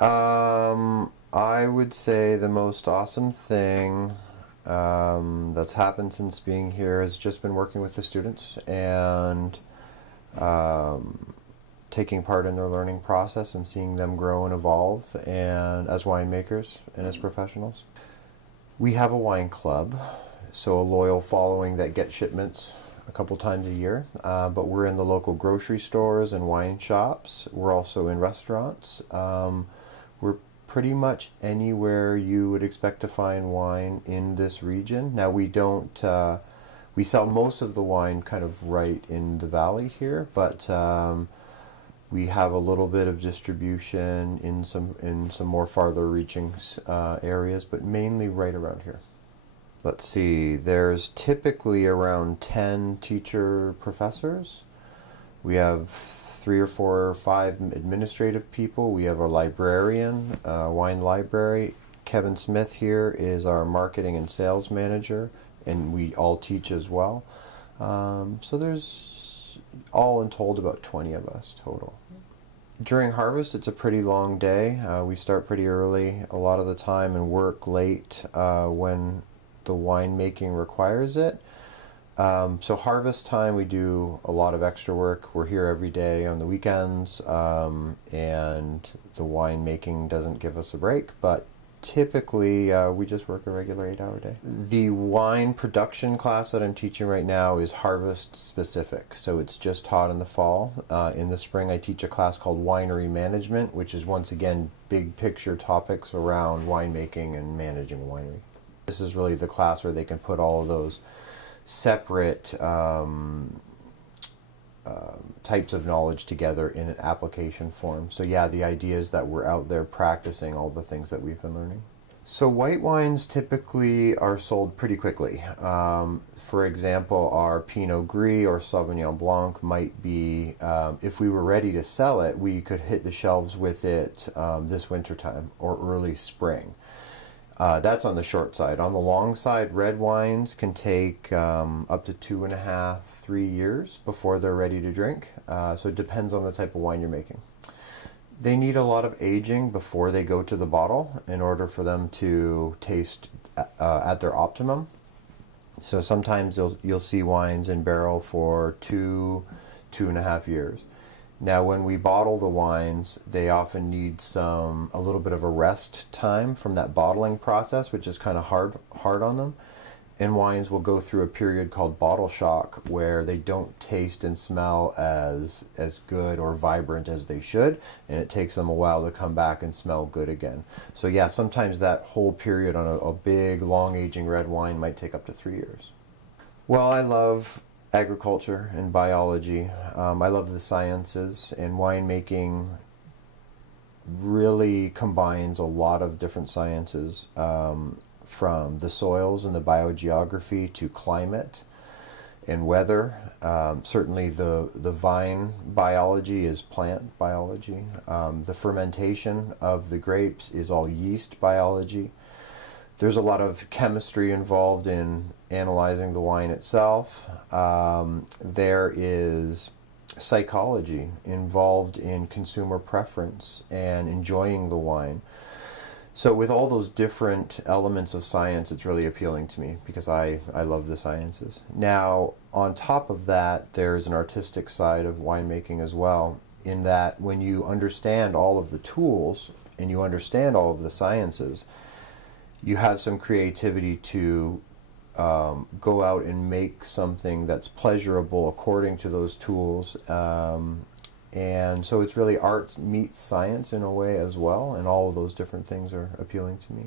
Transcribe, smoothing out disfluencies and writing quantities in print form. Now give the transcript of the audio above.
I would say the most awesome thing that's happened since being here has just been working with the students and taking part in their learning process and seeing them grow and evolve and as winemakers and as professionals. We have a wine club, so a loyal following that gets shipments a couple times a year, but we're in the local grocery stores and wine shops. We're also in restaurants. We're pretty much anywhere you would expect to find wine in this region. Now we don't, we sell most of the wine kind of right in the valley here, but we have a little bit of distribution in some more farther reaching areas, but mainly right around here. Let's see, there's typically around 10 teacher professors. We have 3 or 4 or 5 administrative people. We have a librarian, wine library. Kevin Smith here is our marketing and sales manager, and we all teach as well. So there's all in told about 20 of us total. During harvest, it's a pretty long day. We start pretty early a lot of the time and work late when the winemaking requires it. So harvest time, we do a lot of extra work. We're here every day on the weekends, and the winemaking doesn't give us a break, but typically we just work a regular 8-hour day. The wine production class that I'm teaching right now is harvest specific, so it's just taught in the fall. In the spring I teach a class called winery management, which is once again big picture topics around winemaking and managing a winery. This is really the class where they can put all of those separate types of knowledge together in an application form. So yeah, the idea is that we're out there practicing all the things that we've been learning. So white wines typically are sold pretty quickly. For example, our Pinot Gris or Sauvignon Blanc might be, if we were ready to sell it, we could hit the shelves with it this wintertime or early spring. That's on the short side. On the long side, red wines can take up to 2.5, 3 years before they're ready to drink. So it depends on the type of wine you're making. They need a lot of aging before they go to the bottle in order for them to taste at their optimum. So sometimes you'll see wines in barrel for 2.5 years. Now when we bottle the wines, they often need a little bit of a rest time from that bottling process, which is kind of hard on them. And wines will go through a period called bottle shock where they don't taste and smell as good or vibrant as they should, and it takes them a while to come back and smell good again. So yeah, sometimes that whole period on a big, long aging red wine might take up to 3 years. Well, I love agriculture and biology. I love the sciences, and winemaking really combines a lot of different sciences, from the soils and the biogeography to climate and weather. Certainly the vine biology is plant biology. The fermentation of the grapes is all yeast biology. There's a lot of chemistry involved in analyzing the wine itself. There is psychology involved in consumer preference and enjoying the wine. So with all those different elements of science, it's really appealing to me because I love the sciences. Now, on top of that, there's an artistic side of winemaking as well, in that when you understand all of the tools and you understand all of the sciences, you have some creativity to go out and make something that's pleasurable according to those tools. And so it's really art meets science in a way as well, and all of those different things are appealing to me.